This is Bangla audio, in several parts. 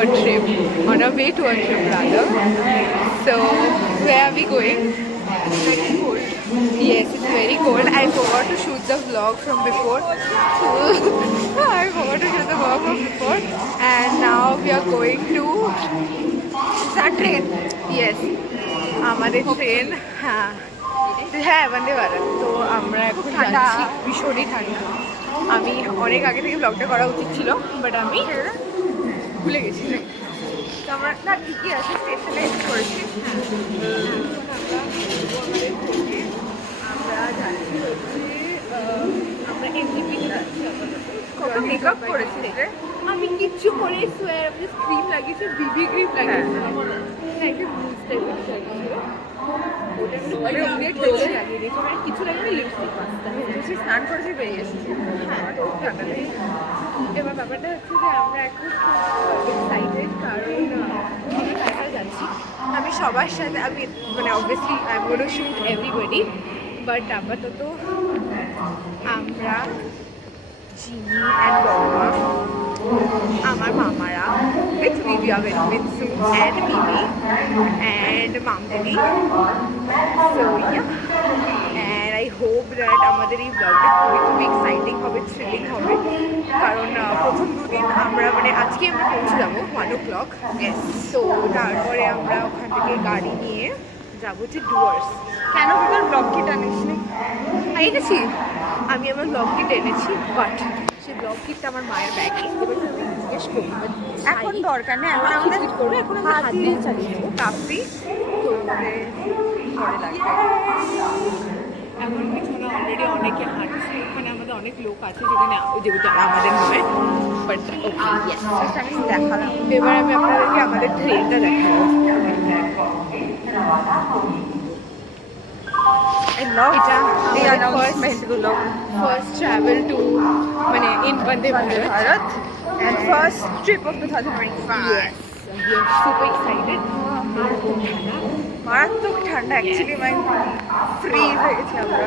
a trip, on our way to a trip rather. So where are we going? It's very cold. Yes, it's very cold. I forgot to shoot the vlog from before. I forgot to shoot the vlog from before. And now we are going to... Is that train? Yes. আমাদের ট্রেন, হ্যাঁ হ্যাঁ বন্দে ভারত। তো আমরা এখন যাচ্ছি, ভীষণই ঠান্ডা। আমি অনেক আগে থেকে ব্লগটা করা উচিত ছিল, বাট আমি ভুলে গেছি। তো আমরা না ঠিকই আছে, স্টেশনে এসে করেছি। আমরা যাচ্ছি হচ্ছে আমরা এনজিপিতে যাচ্ছি। কত মেকআপ করেছি রে আমি, কিচ্ছু করে সোয়ার আমি ক্রিম লাগিয়েছি, বিবি ক্রিম লাগিয়েছি, একটা ব্লুজ টাইপের লাগিয়েছিল। কিছু লাগে লিপস্টিক মাস্তা স্নান করেছি, বেরিয়ে এসেছি। হ্যাঁ তো ঠান্ডা নেই। এবার ব্যাপারটা হচ্ছে যে আমরা এখন খুব এক্সাইটেড, কারণ যাচ্ছি আমি সবার সাথে। আমি মানে obviously I am going to shoot everybody, but আপাতত আমরা জিমি অ্যান্ড বম্মা, আমার মামারা, with Vivya, with Sue and Mimi and Mamdini. So yeah, and I hope that আমাদের এই ব্লগটা খুবই এক্সাইটিং হবে, থ্রিলিং হবে, কারণ প্রথম দুদিন আমরা মানে আজকে আমরা পৌঁছে যাবো 1 o'clock। তো তারপরে আমরা ওখান থেকে গাড়ি নিয়ে যাবো হচ্ছে ডুয়ার্স। কেন তোর ব্লগ কিট আনিস নি? এনেছি, আমি আমার ব্লগ কিট এনেছি, বাট সেই ব্লগ কিটটা আমার মায়ের ব্যাগে। জিজ্ঞেস করবো এখন দরকার নেই, এখন আমাদের করবো, এখন আমরা হাত দিয়ে চালিয়ে দেবো কাপড়ি, তো পরে লাগবে। এখন পিছনে অলরেডি অনেকে হাঁটছে, ওখানে আমাদের অনেক লোক আছে যেখানে যেগুলো আমাদের নয়, বাট আমি দেখালাম। এবার আমি আপনাদেরকে আমাদের ট্রেনটা দেখাবো। First travel to মানে in Vande Bharat and first trip of 2025. Yes, we are super excited. মারাত্মক ঠান্ডা, অ্যাকচুয়ালি মানে ফ্রিজ হয়ে গেছি আমরা।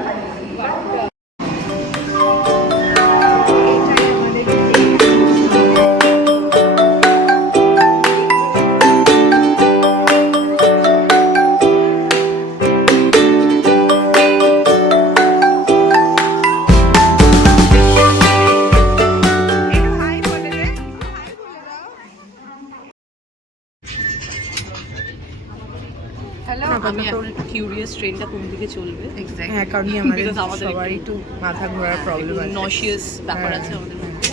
আমি এখন একটু কিউরিয়াস ট্রেনটা কোন দিকে চলবে। হ্যাঁ, কারণ আমাদের সবার একটু মাথা ঘোরার প্রবলেম আছে, নশিয়াস ব্যাপার আছে আমাদের মধ্যে।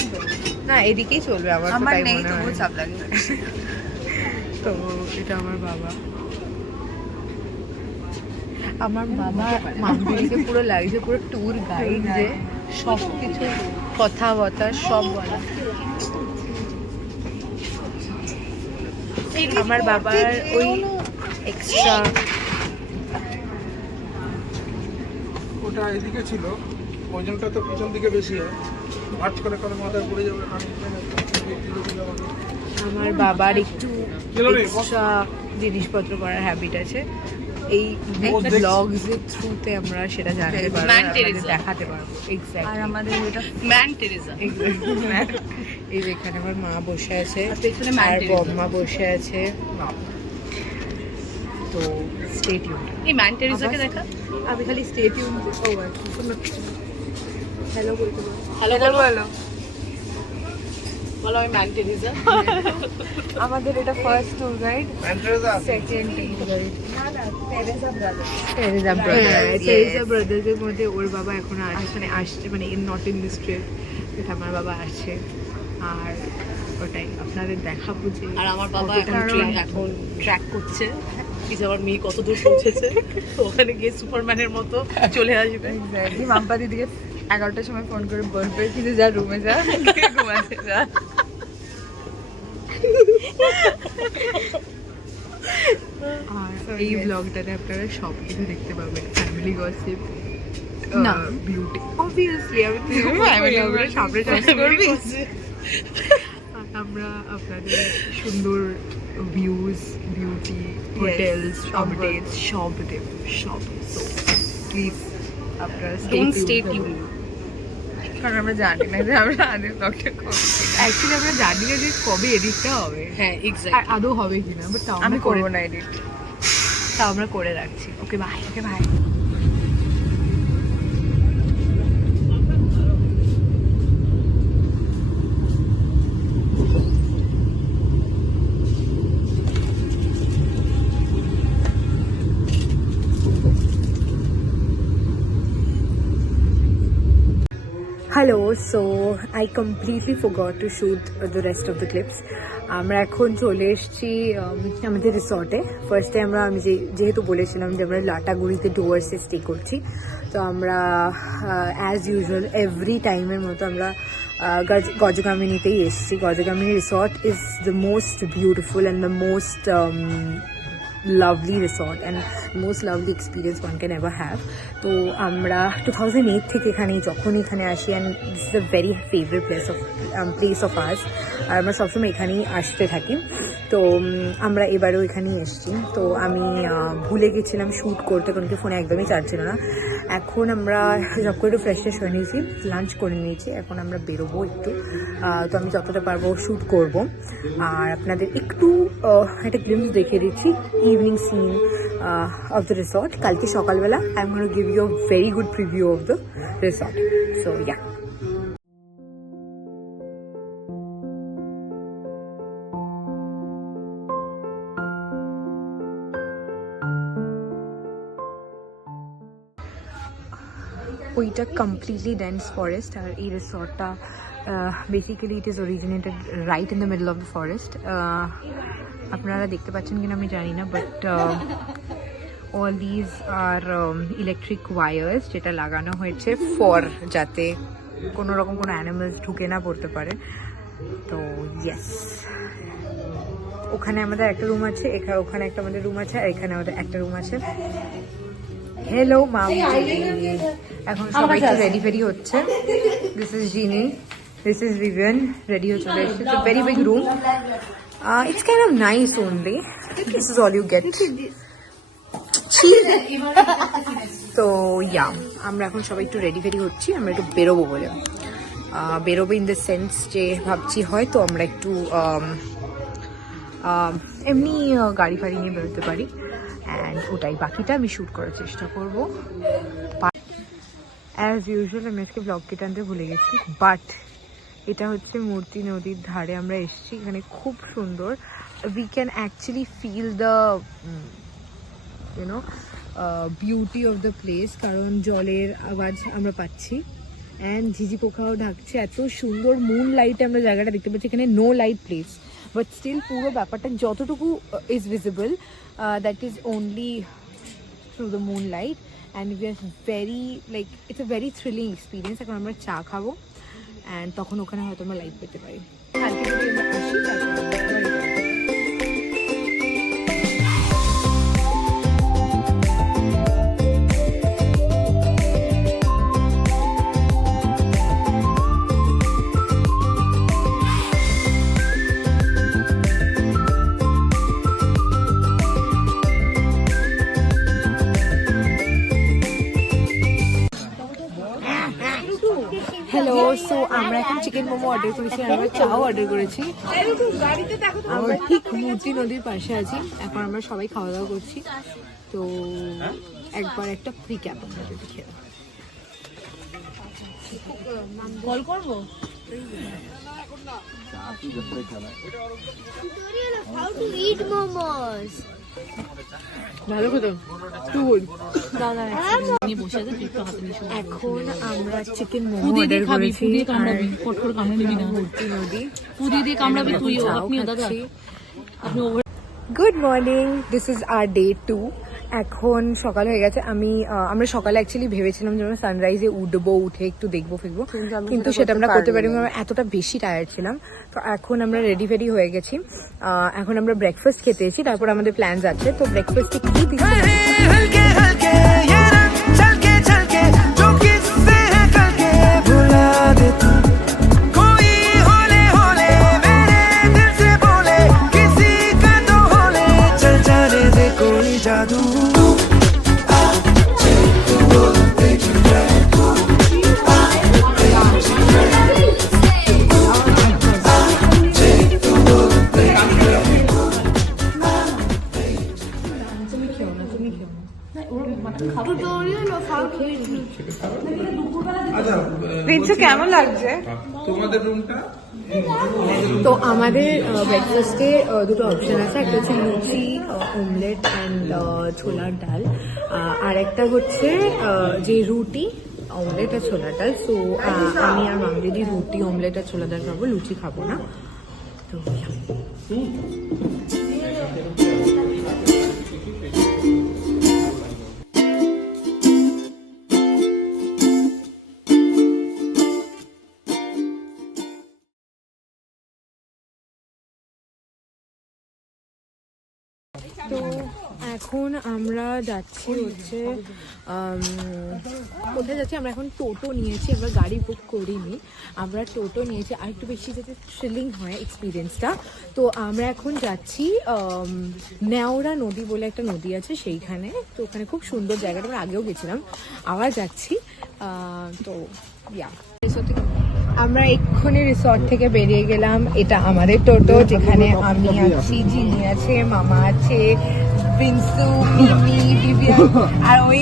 না এদিকেই চলবে, আমার নেই, তবুও চাপ লাগে। তো এটা আমার বাবা মামদিকে পুরো লাগছে পুরো ট্যুর গাইড, যে সব কিছু কথাবার্তা সব বলা। আমার বাবার ওই এক্সট্রা ওটা এদিকে ছিল, ওজনটা তো পিছন দিকে বেশি হয়, মাছ করে করে মাথায় পড়ে যাবে। আমার বাবার একটু এক্সট্রা জিনিসপত্র করার হ্যাবিট আছে, এই ব্লগসের থ্রুতে আমরা সেটা জানতে পারবো, দেখাতে পারবো। এক্স্যাক্টলি, আর আমাদের এটা ম্যান টেরেসা। এই যে এখানে আমার মা বসে আছে আর বম্মা বসে আছে। তো স্টে টিউন। এই ম্যান টেরেসাকে দেখা, আমি খালি স্টে টিউন। হ্যালো বলতে বলো। হ্যালো বলো বলো, আমি ম্যান টেরেসা। আমাদের এটা first tour guide, second tour guide Teresa ব্রাদার্সের মধ্যে ওর বাবা এখন আসছে, মানে নট ইন দিস ট্রিপ, এটা আমার বাবা আসছে। আর ওটাই আপনাদের দেখাবো যে, আর আমার বাবা এখন ট্র্যাক করছে যে আমার মেয়ে কত দূর পৌঁছেছে, তো ওখানে গিয়ে সুপারম্যানের মতো চলে আসবে। মাম্পা দিদিকে 11টার সময় ফোন করে বলবে কি যে যা রুমে যা, ঘুমাতে যা। আর এই ব্লগটাতে আপনারা সব কিছু দেখতে পাবেন, ফ্যামিলি গসিপ, না বিউটি, অবভিয়াসলি আমি সামনে চাষ করবি। আমরা আপনাদের সুন্দর ভিউজ, বিউটি, হোটেলস, আপডেটস সব দেব, সব। সো প্লিজ আপনারা ডোন্ট স্টে টিউন। কারণ আমরা জানি না যে আমরা আদের ব্লগটা করবো অ্যাকচুয়ালি আমরা জানি না যে কবে এডিটটা হবে, হ্যাঁ আর এক্স্যাক্ট আদৌ হবে কিনা, বাট তাও আমি আমি করবো করবো না এডিট। তাও আমরা করে রাখছি। Okay bye. ওকে ভাই। Hello, so I completely forgot to shoot the rest of the clips. আমরা এখন চলে এসেছি আমাদের রিসর্টে। ফার্স্টে আমি যেহেতু বলেছিলাম যে আমরা লাটাগুড়িতে ডুয়ার্সে স্টে করছি, তো আমরা অ্যাজ ইউজুয়াল এভরি টাইমের মতো আমরা গজকামিনীতেই এসেছি। Gajkamini resort is the most beautiful and the most lovely resort and most lovely experience one can ever have. তো আমরা 2008 থেকে যখনই এখানে আসি, and this is a very favourite place of ours, আর আমরা সবসময় এখানেই আসতে থাকি। তো আমরা এবারেও এখানেই এসেছি। তো আমি ভুলে গেছিলাম শ্যুট করতে, কারণ কি ফোনে একদমই চার্জ ছিল না। এখন আমরা সব করে একটু ফ্রেশ হয়ে নিয়েছি, লাঞ্চ করে নিয়েছি, এখন আমরা বেরোবো একটু। তো আমি যতটা পারবো শ্যুট করব, আর আপনাদের একটু একটা গ্লিম্পস দেখিয়ে দিচ্ছি evening scene of the resort. Kalki Shokalwala, I'm going to give you a very good preview of the resort. So yeah. ওইটা completely dense forest, আর এই রিসর্টটা basically it is originated right in the middle of the forest. আপনারা দেখতে পাচ্ছেন কিনা আমি জানি না, but all these are electric wires যেটা লাগানো হয়েছে ফর যাতে কোনো রকম কোনো অ্যানিমালস ঢুকে না পড়তে পারে। তো ইয়েস, ওখানে আমাদের একটা রুম আছে, ওখানে একটা আমাদের রুম আছে, আর এখানে আমাদের একটা রুম আছে। হ্যালো মাম, এখন সবাই একটু রেডি ফেডি হচ্ছে। This is Jinny, this is Vivian, ready হয়ে চলে এসেছে। It's a very big room, it's kind of nice only. This is all you get. তো ইয়া, আমরা এখন সবাই একটু রেডি ফেডি হচ্ছি, আমরা একটু বেরোবো বলে। বেরোবো ইন দ্য সেন্স যে ভাবছি হয়তো আমরা একটু এমনি গাড়ি ফাড়ি নিয়ে বেরোতে পারি, অ্যান্ড ওটাই বাকিটা আমি শ্যুট করার চেষ্টা করবো। অ্যাজ ইউজুয়াল আমি আজকে ব্লগ কেটে আনতে ভুলে গেছি, বাট এটা হচ্ছে মূর্তি নদীর ধারে আমরা এসেছি। এখানে খুব সুন্দর, we can actually feel the beauty of the place, কারণ জলের আওয়াজ আমরা পাচ্ছি, অ্যান্ড ঝিঝি পোকাও ঢাকছে। এত সুন্দর মুন লাইটে আমরা জায়গাটা দেখতে পাচ্ছি। এখানে no light place, but still পুরো ব্যাপারটা যতটুকু is visible that is only through the moon light, and we are very like it's a very thrilling experience. এখন আমরা চা খাবো, অ্যান্ড তখন ওখানে হয়তো আমরা লাইট পেতে পারি। কালকে যদি আমরা আসি তারপর হ্যালো। সো আমরা এখন চিকেন মোমো অর্ডার করেছি, আমরা চাও অর্ডার করেছি। আমরা ঠিক মূর্তি নদীর পাশে আছি, এখন আমরা সবাই খাওয়া দাওয়া করছি। তো একবার একটা প্রি ক্যাপ আমরা দেখে কল করবো। How to eat momos? ভালো কথা, টু গুড। নিয়ে বসে আছে, তুই একটু হাতে নিয়ে শুনে। এখন আমরা চিকেন মোমো ফুদি দিয়ে অর্ডার খাবি, করেছি, ফুদি দিয়ে আর কামড়াবি, ফট করে কামড়ে নিবি না। মূর্তি নদী, ফুদি দিয়ে কামড়াবি তুইও, চাও আপনিও দাদা, খাচ্ছি। আপনি over. Good morning, this is our day 2। এখন সকাল হয়ে গেছে। আমরা সকালে অ্যাকচুয়ালি ভেবেছিলাম যে আমরা সানরাইজে উঠবো, উঠে একটু দেখবো ফিরবো, কিন্তু সেটা আমরা করতে পারিনি, আমরা এতটা বেশি টায়ার্ড ছিলাম। তো এখন আমরা রেডি ফেডি হয়ে গেছি, এখন আমরা ব্রেকফাস্ট খেতে এসেছি, তারপর আমাদের প্ল্যানস আছে। তো ব্রেকফাস্টে কি আচ্ছা রিঞ্চু কেমন লাগছে? তোমাদের রুমটা তো আমাদের ব্রেকফাস্টে দুটো অপশন আছে, একটা হচ্ছে লুচি, অমলেট অ্যান্ড ছোলার ডাল, আর একটা হচ্ছে যে রুটি, অমলেট আর ছোলার ডাল। সো আমি আর মাম দিদি রুটি, অমলেট আর ছোলার ডাল খাবো, লুচি খাবো না। তো তো এখন আমরা যাচ্ছি হচ্ছে কোথায় যাচ্ছি, আমরা এখন টোটো নিয়েছি, আমরা গাড়ি বুক করিনি, আমরা টোটো নিয়েছি আর একটু বেশি যাতে থ্রিলিং হয় এক্সপিরিয়েন্সটা। তো আমরা এখন যাচ্ছি নেওড়া নদী বলে একটা নদী আছে সেইখানে, তো ওখানে খুব সুন্দর জায়গাটা, আমরা আগেও গেছিলাম, আবার যাচ্ছি। তো ইয়া, আমরা এক্ষুনি রিসর্ট থেকে বেরিয়ে গেলাম। এটা আমাদের টোটো, যেখানে আমি আছি, জিনি আছে, মামা আছে, বিনসু, মিমি, দিব্যা, আর ওই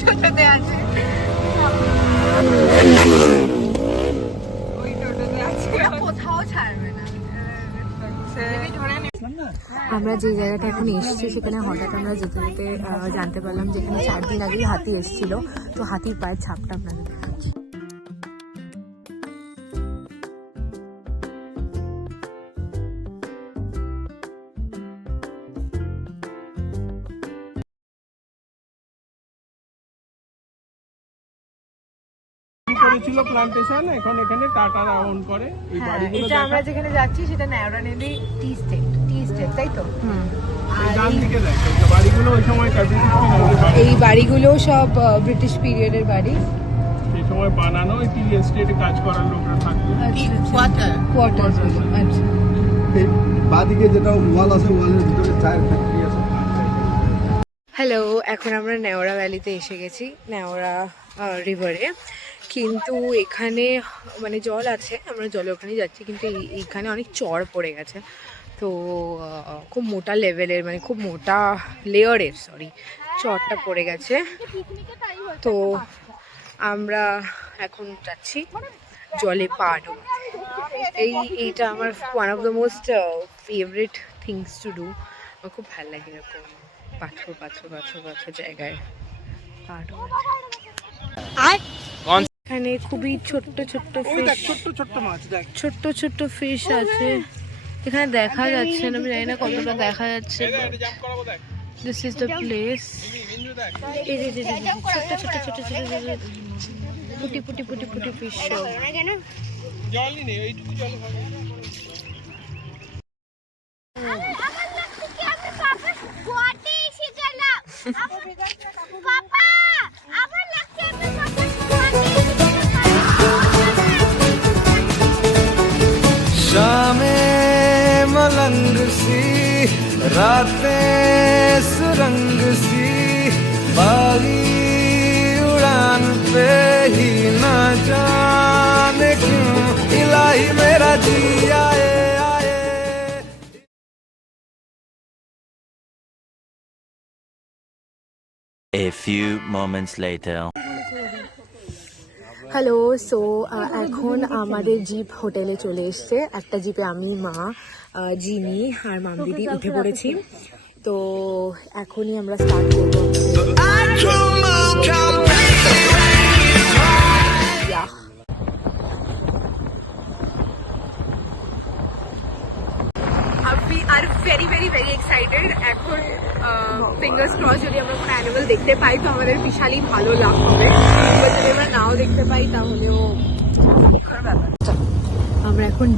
টোটোতে আছে কোথাও ছাড়বে না। আমরা যে জায়গাটা এখন এসেছি সেখানে হঠাৎ আমরা যেতে যেতে জানতে পারলাম যেখানে 4 দিন আগেই হাতি এসেছিল, তো হাতির পায়ের ছাপটা আপনাদের দেখাচ্ছি। করেছিল প্লান্টেশন, এখন এখানে টাটারা ওন করে এই বাড়িগুলো। এটা আমরা যেখানে যাচ্ছি সেটা নেওড়া নদী টি স্টেট, তাই তো? ডান দিকে দেখো এই বাড়িগুলো ওই সময়কার এই বাড়িগুলো সব ব্রিটিশ পিরিয়ডের বাড়ি, সেই সময় বানানো, এই টি এস্টেটে কাজ করার লোকরা থাকতো। কোয়ার্টার্স। আচ্ছা, এই বাদিকে যেটা ওয়াল আছে, ওয়ালের ভিতরে চায়ের ফ্যাক্টরি আছে। হ্যালো, এখন আমরা নেওড়া ভ্যালিতে এসে গেছি, নেওড়া রিভারে। কিন্তু এখানে মানে জল আছে, আমরা জলে ওখানে যাচ্ছি, কিন্তু এইখানে অনেক চড় পড়ে গেছে, তো খুব মোটা লেভেলের, মানে খুব মোটা লেয়ারের চড়টা পড়ে গেছে। তো আমরা এখন যাচ্ছি জলে পা ডুবতে। এইটা আমার one of the most favourite things to do. আমার খুব ভালো লাগে এরকম পাথর জায়গায় পা ডুবাতে। এখানে খুবই ছোট্ট ফিশ আছে, এখানে দেখা যাচ্ছে না, আমি জানি না কতটা দেখা যাচ্ছে। This is the place. এই যে ছোট্ট পুটি ফিশ। জলই নেই, ওইটুকু জল হবে। शामें मलंग सी, रातें सुरंग सी, बागी उड़ान पे ही ना जाने क्यों इलाही मेरा जी आए। A few moments later. Hello, so এখন আমাদের জিপ হোটেলে চলে এসছে। একটা জিপে আমি, মা, জিনি আর মাম দিদি উঠে পড়েছি। তো এখনই আমরা স্টার্ট করবো। We are very excited. এখন ফিঙ্গার্স ক্রস, যদি আমরা কোনো অ্যানিমাল দেখতে পাই তো আমাদের বিশালই ভালো লাভ হবে, এবার যদি আমরা নাও দেখতে পাই তাহলেও ব্যাপার। আমরা এখন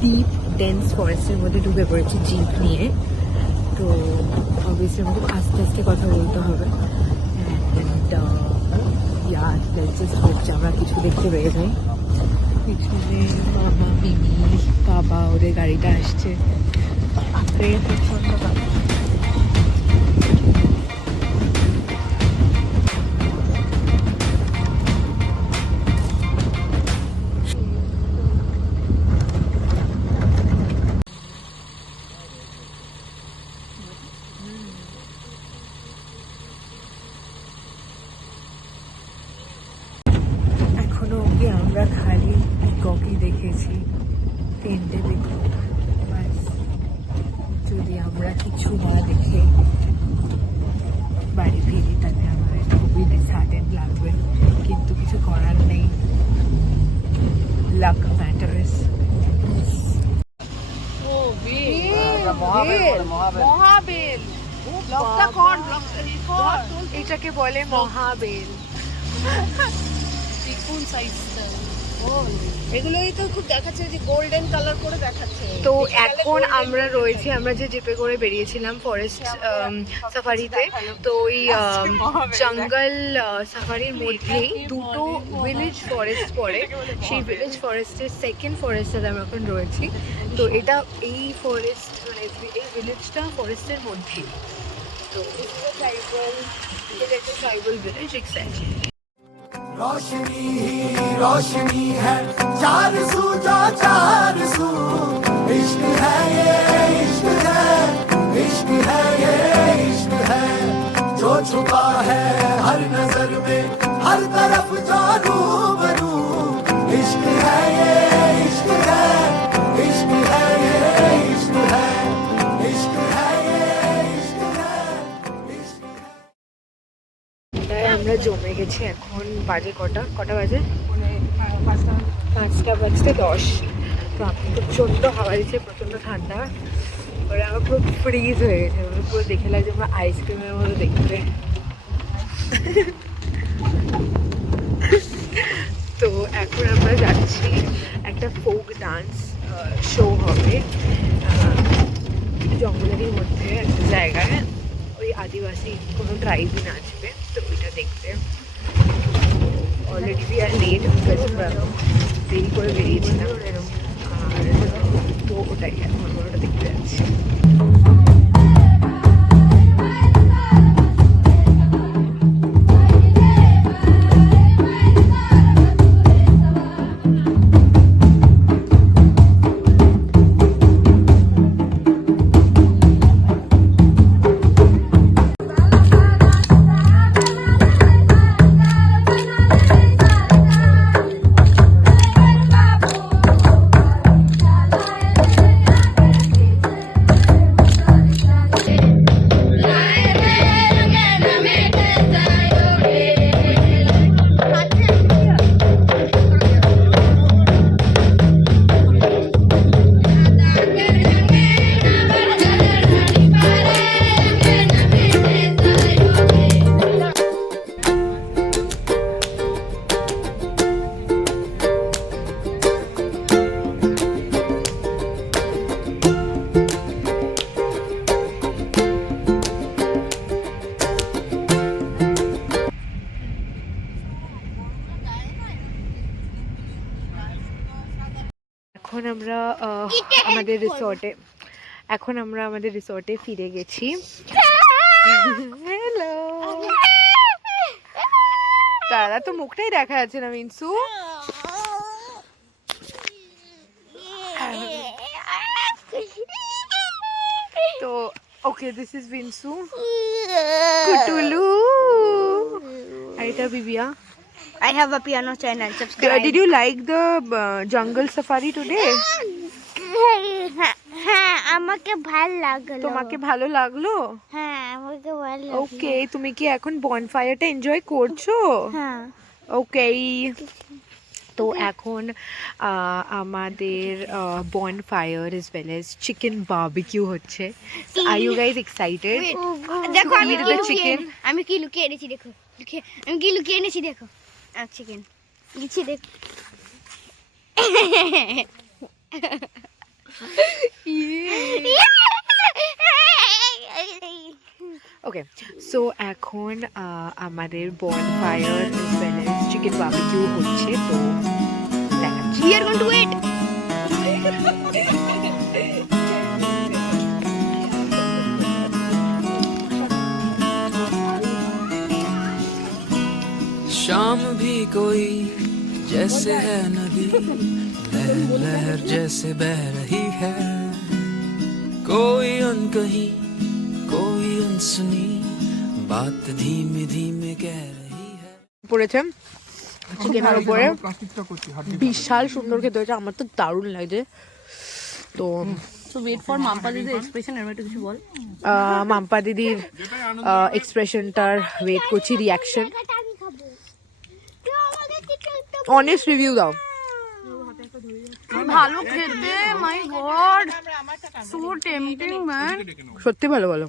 ডিপ ডেন্স ফরেস্টের মধ্যে ঢুকে পড়েছি জিপ নিয়ে, তো অবভিয়াসলি আমাদের আস্তে আস্তে কথা বলতে হবে। আমরা কিছু দেখতে পেয়ে যাই। পিছনে মামা, মিমি, বাবা, ওদের গাড়িটা আসছে। এখনো অব্দি আমরা খালি পিককই দেখেছি, 3টে পিকক। ব্যাস, যদি আমরা কিছু না দেখে বাড়ি ফিরি তাহলে আমার খুবই ডিসহার্টেড লাগবে, কিন্তু কিছু করার নেই, লাক ম্যাটার্স। ও মহাবেল, ব্লগটা কর, এটাকে বলে মহাবেল। কোন সাইজটা? এগুলোই তো খুব দেখাচ্ছে যে গোল্ডেন কালার করে দেখাচ্ছে। তো এখন আমরা রয়েছি, আমরা যে জিপে করে বেরিয়েছিলাম ফরেস্ট সাফারিতে, তো ওই জঙ্গল সাফারির মধ্যেই দুটো ভিলেজ ফরেস্ট পড়ে, সেই ভিলেজ ফরেস্টের সেকেন্ড ফরেস্টে আমরা এখন রয়েছি। তো এটা এই ফরেস্ট মানে এই ভিলেজটা ফরেস্টের মধ্যেই, তো এটা একটা ট্রাইবাল ভিলেজ এক্স্যাক্টলি। रोशनी ही रोशनी है, चार सू जो चार सू, इश्क है ये इश्क है, इश्क है ये इश्क है, जो छुपा है हर नजर में, हर तरफ जो रूबरू, इश्क है ये इश्क है, इश्क है ये इश्क है, इश्क है ये इश्क है, इश्क है। তাই আমরা জমে গেছি। এখন বাজে কটা বাজে? 5টা 5:10। তো আপনি প্রচণ্ড হাওয়া দিচ্ছে, প্রচণ্ড ঠান্ডা, ওরা আমার পুরো ফ্রিজ হয়ে গেছে, ওরা পুরো দেখে লাগছে আমরা আইসক্রিমের মতো দেখতে। তো এখন আমরা যাচ্ছি, একটা ফোক ডান্স শো হবে জঙ্গলেরই মধ্যে একটা জায়গায়, ওই আদিবাসী কোনো ট্রাইবই নাচবে, তো ওইটা দেখতে। অলরেডি উই আর লেট, দেরি করে বেরিয়েছিলাম, আর তো ওটাই এখন ওটা দেখতে যাচ্ছি। এখন আমরা আমাদের রিসর্টে ফিরে গেছি। হ্যালো, দাদা তো মুখটাই দেখা যাচ্ছে না মিনসু। তো ওকে, দিস ইজ বিনসু, কুটুলু, আর এটা বিবিয়া। I have a piano channel. Subscribe. Did you like the jungle safari today? হ্যাঁ, আমাকে ভালো লাগলো। তোমাকে ভালো লাগলো? হ্যাঁ, আমাকে ভালো লাগলো। ওকে, তুমি কি এখন বনফায়ারটা এনজয় করছো? হ্যাঁ। ওকে, তো এখন আমাদের bonfire as well as chicken barbecue হচ্ছে। Are you guys excited? দেখো আমি eat কি the লুকিয়ে chicken? আমি কি লুকিয়ে এনেছি, দেখো আমি কি লুকিয়ে এনেছি, দেখো চিকেন লিখছি, দেখো। ওকে, সো এখন আমাদের bonfire as well as chicken barbecue হচ্ছে, তো দেখাচ্ছি। We are going to eat. शाम भी कोई जैसे है नदी, लहर लहर जैसे बह रही है, कोई अनकही कोई अनसुनी बात धीमे धीमे कह रही है। পড়েছে চিকেনের উপরে প্লাস্টিকটা করছি হাড্ডি বিশাল সুন্দর খেতে হয়েছে, আমার তো দারুণ লাগছে। তো ওয়েট ফর মাম্পা দিদির এক্সপ্রেশন, এর একটু কিছু বল। মাম্পা দিদির এক্সপ্রেশনটার ওয়েট করছি, রিয়াকশন। আমি খাবো, কেউ আমাদের থেকে একটা অনেস্ট রিভিউ দাও। ভালো খেতে, মাই গড, সো টেম্পটিং ম্যান, সত্যি ভালো বলো।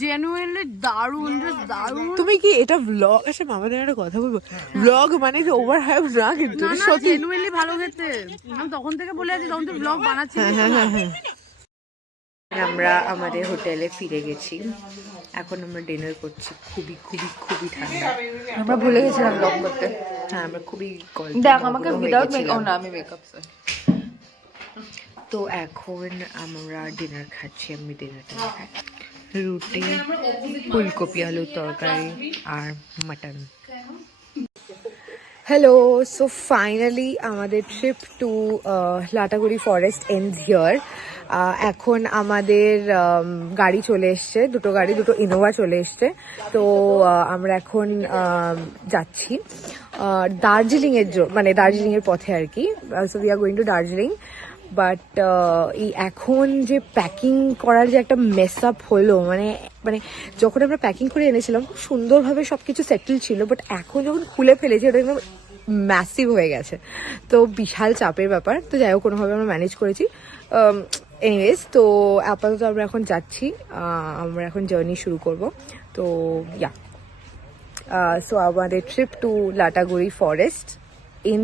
জেনুইনলি দারুণ, জাস্ট দারুণ। তুমি কি এটা ব্লগ? আচ্ছা মামাদের একটা কথা বলবো, ব্লগ মানে যে ওভার হাইপ না, কিন্তু না না, সত্যি। জেনুইনলি ভালো খেতে। আমি তখন থেকে বলে আছি, তখন তুই ব্লগ বানাচ্ছিস। আমরা আমাদের হোটেলে ফিরে গেছি, এখন আমরা ডিনার করছি। খুবই খুবই খুবই ঠান্ডা। আমরা ভুলে গেছিলাম ব্লগ করতে। হ্যাঁ আমরা খুবই দেখ আমাকে উইদাউট মেকআপ, না আমি মেকআপ। তো এখন আমরা ডিনার খাচ্ছি। আমি ডিনারটা খাই রুটি, ফুলকপি আলুর তরকারি আর মাটন। হ্যালো, সো ফাইনালি আমাদের trip to Lataguri forest ends here. এখন আমাদের গাড়ি চলে এসছে, দুটো গাড়ি, দুটো ইনোভা চলে এসছে। তো আমরা এখন যাচ্ছি দার্জিলিংয়ের মানে দার্জিলিংয়ের পথে আর কি। So we are going to Darjeeling. But এই এখন যে প্যাকিং করার যে একটা মেস আপ হলো, মানে মানে যখন আমরা প্যাকিং করে এনেছিলাম খুব সুন্দরভাবে সব কিছু সেটেল ছিল, বাট এখন যখন খুলে ফেলেছি ওটা একদম ম্যাসিভ হয়ে গেছে। তো বিশাল চাপের ব্যাপার। তো যাই হোক কোনোভাবে আমরা ম্যানেজ করেছি। এনিওয়েজ, তো আপাতত আমরা এখন যাচ্ছি, আমরা এখন জার্নি শুরু করব। তো ইয়া, সো আমাদের trip to Lataguri forest in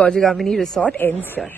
Gajgamini resort ends here.